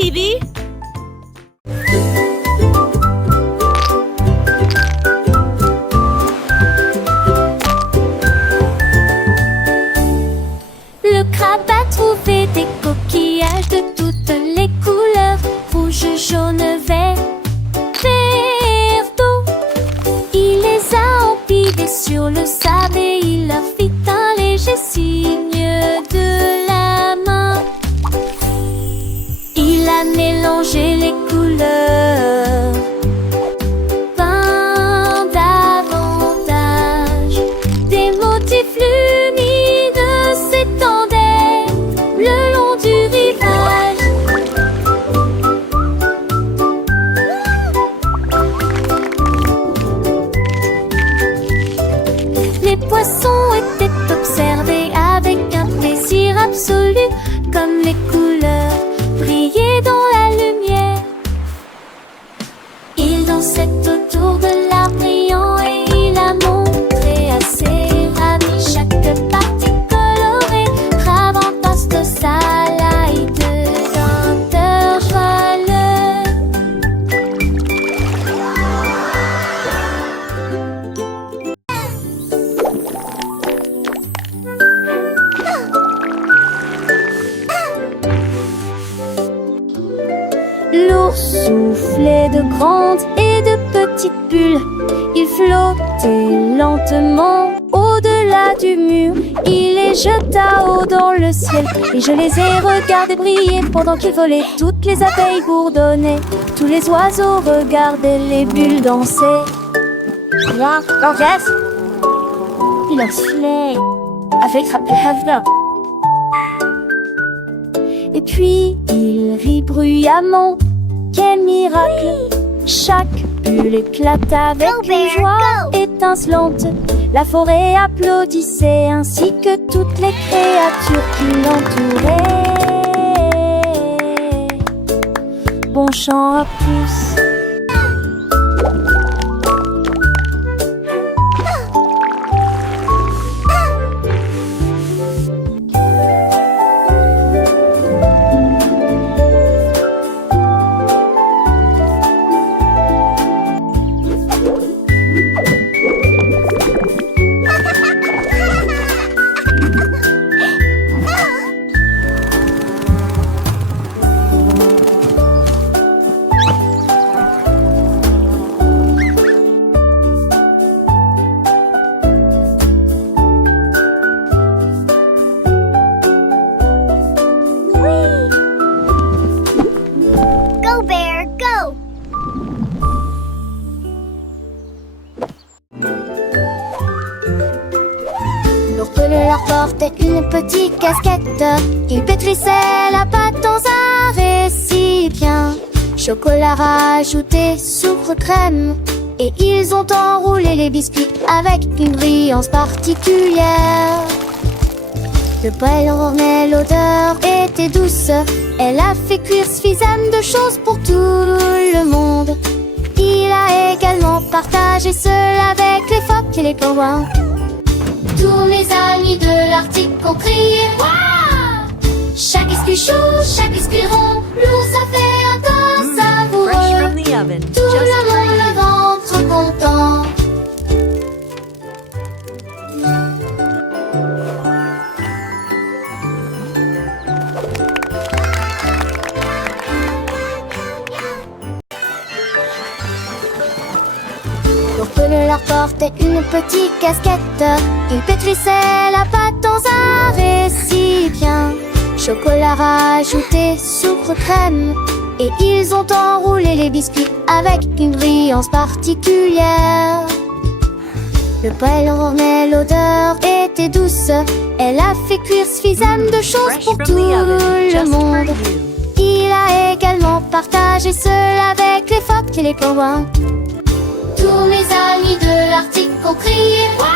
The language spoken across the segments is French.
TV. Le crabe a trouvé des coquillages de toutes les couleurs, rouge, jaune, vert, d'eau. Il les a empilés sur le sable et il leur fit un léger signe de la main. Il a mélangé les couleurs, peint davantage. Des motifs lumineux s'étendaient le long du rivage. Les poissons étaient observés avec un plaisir absolu, comme les couleurs brillaient dans la lumière. Ils dansaient autour de l'arbre brillant et il a montré à ses amis chaque partie colorée, gravant poste salade d'un cœur joyeux. L'ours soufflait de grandes et de petites bulles. Il flottait lentement au-delà du mur. Il les jeta haut dans le ciel et je les ai regardés briller pendant qu'ils volaient. Toutes les abeilles bourdonnaient, tous les oiseaux regardaient les bulles danser. Là, Jeff. Il oscillait avec sa petite. et puis il rit bruyamment. Quel miracle! Chaque bulle éclata avec une joie étincelante. La forêt applaudissait ainsi que toutes les créatures qui l'entouraient. Bon chant à tous. Go Bear, go! L'ours leur portait une petite casquette. Il pétrissait la pâte dans un récipient. Chocolat rajouté, sucre, crème. Et ils ont enroulé les biscuits avec une brillance particulière. De près mais l'odeur était douce. Elle a fait cuire suffisamment de choses pour tout le monde. Il a également partagé cela avec les phoques et les pingouins. Tous mes amis de l'Arctique ont crié Waouh! Chaque biscuit chaud, chaque biscuit rond, l'ours a fait un tas Fresh from savoureux. the oven. Tout Just le monde le ventre content. L'ours leur portait une petite casquette. Il pétrissait la pâte dans un récipient. Chocolat rajouté, sucre, crème. Et ils ont enroulé les biscuits avec une brillance particulière. Le poêle mais l'odeur était douce. Elle a fait cuire suffisamment de choses fresh pour from tout the oven. le Just for monde. you. Il a également partagé cela avec les phoques et les pingouins. Tous mes amis de l'Arctique ont crié Waouh!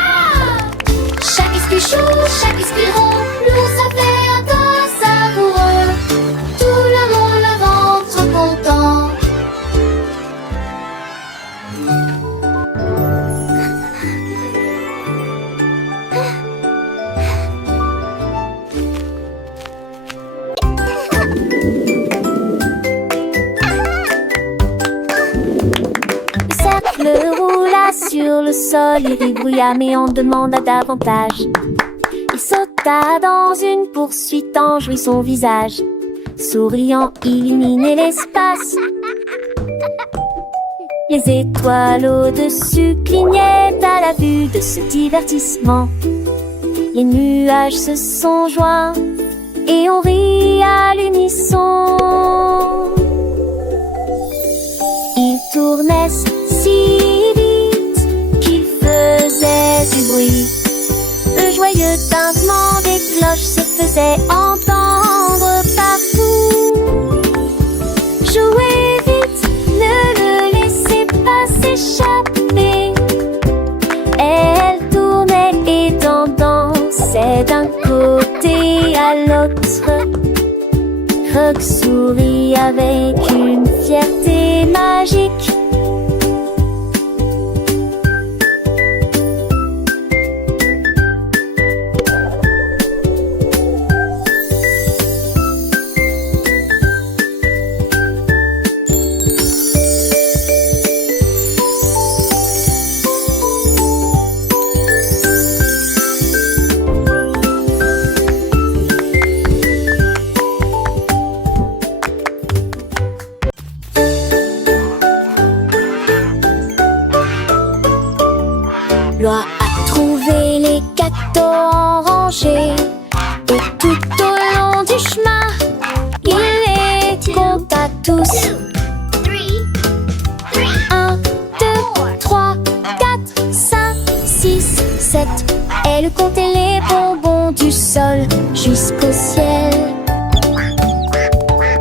Chaque biscuit chaud, chaque biscuit rond, l'ours a fait un tas savoureux. Tout le monde le ventre content. sol, il ribrouilla mais en demanda davantage. Il sauta dans une poursuite en jouit son visage. Souriant, il illuminait l'espace. Les étoiles au-dessus clignaient à la vue de ce divertissement. Les nuages se sont joints et on rit à l'unisson. Ils tournaient si vite qu'ils faisaient du bruit. Le joyeux tintement des cloches se faisait entendre partout. Jouez vite, ne le laissez pas s'échapper. Elle tournait et dansait d'un côté à l'autre. Croc sourit avec une fierté magique. Loi a trouvé les cactos en rangée et tout au long du chemin, il les compta tous. 1, 2, 3, 4, 5, 6, 7. Elle comptait les bonbons du sol jusqu'au ciel.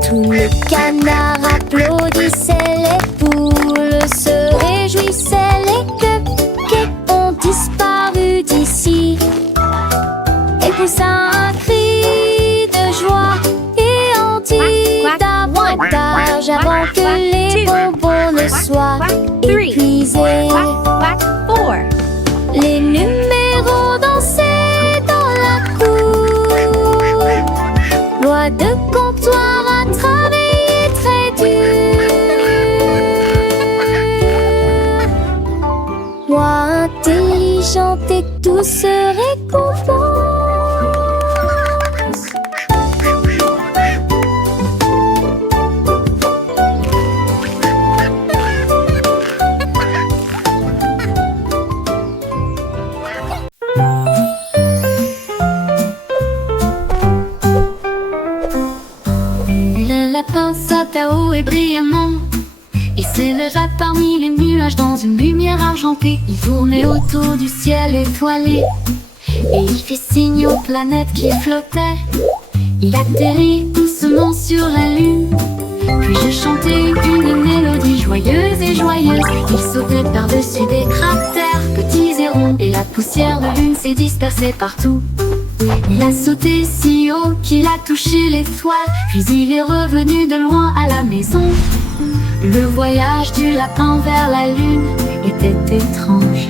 Tout le canard applaudissait, les poules se réjouissaient, les cupcakes ont disparu d'ici. Elle poussa un cri de joie et en dit davantage avant que les bonbons ne soient épuisés. Les numéros dansaient dans la cour. Loi de comptoir a travaillé très dur. Loi intelligente et tout se récompense. Le lapin sauta haut et brillamment. Il s'éleva parmi les nuages dans une lumière argentée. Il tournait autour du ciel étoilé et il fit signe aux planètes qui flottaient. Il atterrit doucement sur la lune. Puis je chantais une mélodie joyeuse et joyeuse. Il sautait par-dessus des cratères petits et ronds, et la poussière de lune s'est dispersée partout. Il a sauté si haut qu'il a touché l'étoile, puis il est revenu de loin à la maison. Le voyage du lapin vers la lune était étrange.